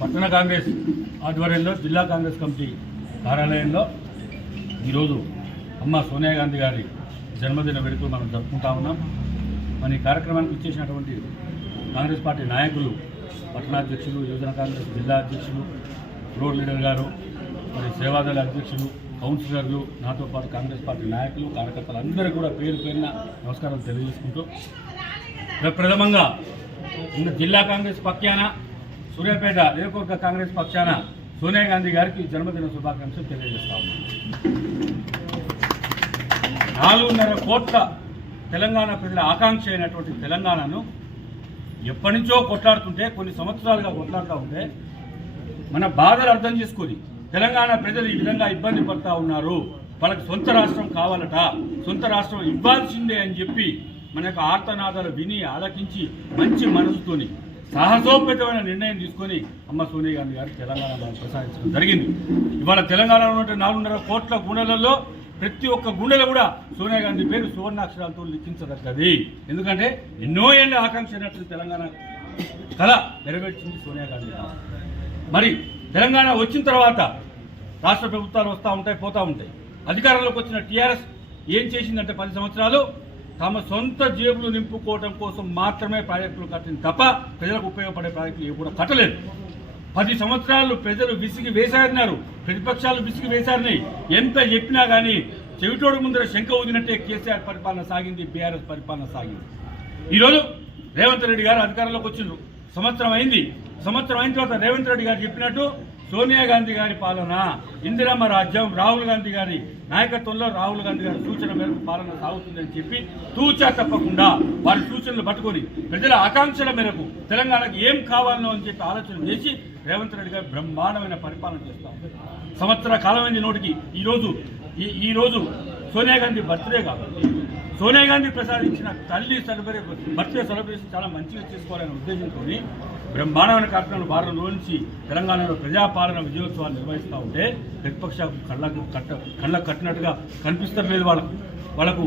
పట్టణ కాంగ్రెస్ ఆధ్వర్యంలో జిల్లా కాంగ్రెస్ కమిటీ కార్యాలయంలో ఈరోజు అమ్మ సోనియా గాంధీ గారి జన్మదిన వేడుకలు మనం జరుపుకుంటా ఉన్నాం. మన ఈ కార్యక్రమానికి ఇచ్చేసినటువంటి కాంగ్రెస్ పార్టీ నాయకులు పట్టణాధ్యక్షులు యువజన కాంగ్రెస్ జిల్లా అధ్యక్షులు రోడ్ లీడర్ గారు మరి సేవాదళ అధ్యక్షులు కౌన్సిలర్లు నాతో పాటు కాంగ్రెస్ పార్టీ నాయకులు కార్యకర్తలు అందరూ కూడా పేరు పేరున నమస్కారం తెలియజేసుకుంటూ ప్రథమంగా జిల్లా కాంగ్రెస్ పక్షాన సూర్యాపేట నియోజకవర్గ కాంగ్రెస్ పక్షాన సోనియా గాంధీ గారికి జన్మదిన శుభాకాంక్షలు తెలియజేస్తా ఉన్నాను నాలుగున్నర కోట్ల తెలంగాణ ప్రజల ఆకాంక్ష అయినటువంటి తెలంగాణను ఎప్పటి నుంచో కొట్లాడుతుంటే కొన్ని సంవత్సరాలుగా కొట్లాడుతూ ఉంటే మన బాధలు అర్థం చేసుకొని తెలంగాణ ప్రజలు ఈ విధంగా ఇబ్బంది పడతా ఉన్నారు. వాళ్ళకి సొంత రాష్ట్రం కావాలట సొంత రాష్ట్రం ఇవ్వాల్సిందే అని చెప్పి మన యొక్క ఆర్తనాదాలు విని ఆలకించి మంచి మనసుతోని సాహసోపేతమైన నిర్ణయం తీసుకొని అమ్మ సోనియా గాంధీ గారు తెలంగాణ మనం ప్రసాదించడం జరిగింది. ఇవాళ తెలంగాణలో ఉన్న నాలుగున్నర కోట్ల గుండెలలో ప్రతి ఒక్క గుండెలో కూడా సోనియా గాంధీ పేరు సువర్ణాక్షరాలతో లిఖించదగ్గది. ఎందుకంటే ఎన్నో ఏళ్ళ ఆకాంక్ష అయినట్లు తెలంగాణ కళ నెరవేర్చింది సోనియా గాంధీ గారు. మరి తెలంగాణ వచ్చిన తర్వాత రాష్ట్ర ప్రభుత్వాలు వస్తూ ఉంటాయి పోతూ ఉంటాయి. అధికారంలోకి వచ్చిన టీఆర్ఎస్ ఏం చేసిందంటే పది సంవత్సరాలు తమ సొంత జేబులు నింపుకోవడం కోసం మాత్రమే ప్రాజెక్టులు కట్టింది తప్ప ప్రజలకు ఉపయోగపడే ప్రాజెక్టులు కూడా కట్టలేదు. పది సంవత్సరాలు ప్రజలు విసిగి వేశారన్నారు. ప్రతిపక్షాలు విసిగి వేశారని ఎంత చెప్పినా కానీ చెవిటోడు ముందర శంఖ ఊదినట్టే కేసీఆర్ పరిపాలన సాగింది బీఆర్ఎస్ పరిపాలన సాగింది. ఈరోజు రేవంత్ రెడ్డి గారు అధికారంలోకి వచ్చిండ్రు. సంవత్సరం అయింది. సంవత్సరం అయిన తర్వాత రేవంత్ రెడ్డి గారు చెప్పినట్టు సోనియా గాంధీ గారి పాలన ఇందిరమ్మ రాజ్యం రాహుల్ గాంధీ గారి నాయకత్వంలో రాహుల్ గాంధీ గారి సూచన మేరకు పాలన సాగుతుందని చెప్పి తూచా తప్పకుండా వారి సూచనలు పట్టుకొని ప్రజల ఆకాంక్షల మేరకు తెలంగాణకు ఏం కావాలనో అని చెప్పి ఆలోచన చేసి రేవంత్ రెడ్డి గారు బ్రహ్మాండమైన పరిపాలన చేస్తాం సంవత్సర కాలమైంది నోటికి. ఈరోజు ఈ ఈరోజు సోనియా గాంధీ బర్త్డే కాబట్టి సోనియా గాంధీ ప్రసాదించిన తల్లి సెలబ్రేట్ బర్త్డే సెలబ్రేషన్ చాలా మంచిగా చేసుకోవాలనే ఉద్దేశంతో బ్రహ్మాండమైన కార్యక్రమాలు వారం నుంచి తెలంగాణలో ప్రజాపాలన విజయోత్సవాలు నిర్వహిస్తూ ఉంటే ప్రతిపక్ష కళ్ళకు కట్ట కళ్ళకు కట్టినట్టుగా కనిపిస్తలేదు వాళ్ళకు. వాళ్ళకు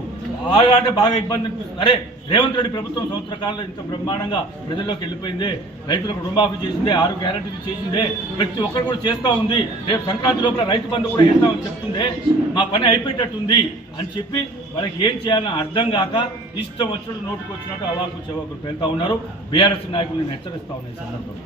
బాగా అంటే బాగా ఇబ్బంది అనిపిస్తుంది. అరే రేవంత్ రెడ్డి ప్రభుత్వం సంవత్సర కాలంలో ఇంత బ్రహ్మాండంగా ప్రజల్లోకి వెళ్ళిపోయిందే రైతులకు రుణమాఫీ చేసిందే ఆరు గ్యారంటీలు చేసిందే ప్రతి ఒక్కరు కూడా చేస్తూ ఉంది. రేపు సంక్రాంతి లోపల రైతు బంధు కూడా వేస్తామని చెప్తుందే మా పని అయిపోయేటట్టుంది అని చెప్పి వాళ్ళకి ఏం చేయాలని అర్థం కాక ఇష్టం వచ్చినట్టు నోటుకు వచ్చినట్టు అవాకు చెవాకులు పెళ్తా ఉన్నారు. బీఆర్ఎస్ నాయకులను హెచ్చరిస్తా ఉన్నాయి సందర్భంలో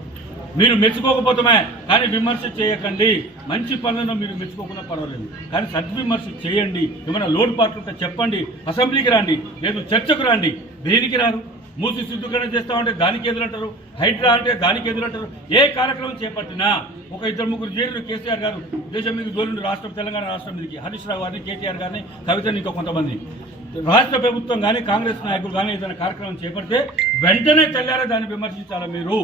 మీరు మెచ్చుకోకపోతమే కానీ విమర్శ చేయకండి. మంచి పనులను మీరు మెచ్చుకోకుండా పర్వాలేదు. కానీ సద్విమర్శ చేయండి. ఏమైనా లోటుపాట్లు ఉంటే చెప్పండి. అసెంబ్లీకి రండి. లేదు చర్చకు రండి. దేనికి రారు? మూసి సిద్ధుకరణ చేస్తామంటే దానికి ఎదురంటారు? హైడ్రా అంటే దానికి ఎదురంటారు? ఏ కార్యక్రమం చేపట్టినా ఒక ఇద్దరు ముగ్గురు జైలు కేసీఆర్ గారు దేశం మీద జోలుండి రాష్ట్రం తెలంగాణ రాష్ట్రం మీదకి. హరీష్ రావు గారిని కేటీఆర్ గారిని కవితని ఇంకా కొంతమంది. రాష్ట్ర ప్రభుత్వం కానీ కాంగ్రెస్ నాయకులు కానీ ఏదైనా కార్యక్రమం చేపడితే వెంటనే తెల్లారా దాన్ని విమర్శించాలి మీరు?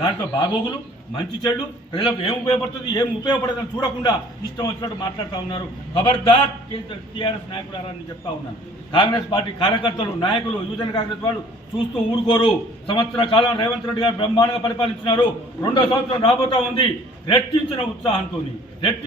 దాంట్లో బాగోగులు మంచి చెడు ప్రజలకు ఏం ఉపయోగపడుతుంది ఏం ఉపయోగపడదని చూడకుండా ఇష్టం వచ్చినట్టు మాట్లాడుతూ ఉన్నారు. ఖబర్దార్ టీఆర్ఎస్ నాయకులారా అని చెప్తా ఉన్నాను. కాంగ్రెస్ పార్టీ కార్యకర్తలు నాయకులు యువజన కాంగ్రెస్ వాళ్ళు చూస్తూ ఊరుకోరు. సంవత్సర కాలం రేవంత్ రెడ్డి గారు బ్రహ్మాండంగా పరిపాలించినారు. రెండో సంవత్సరం రాబోతా ఉంది. రెట్టించిన ఉత్సాహంతో రెట్టి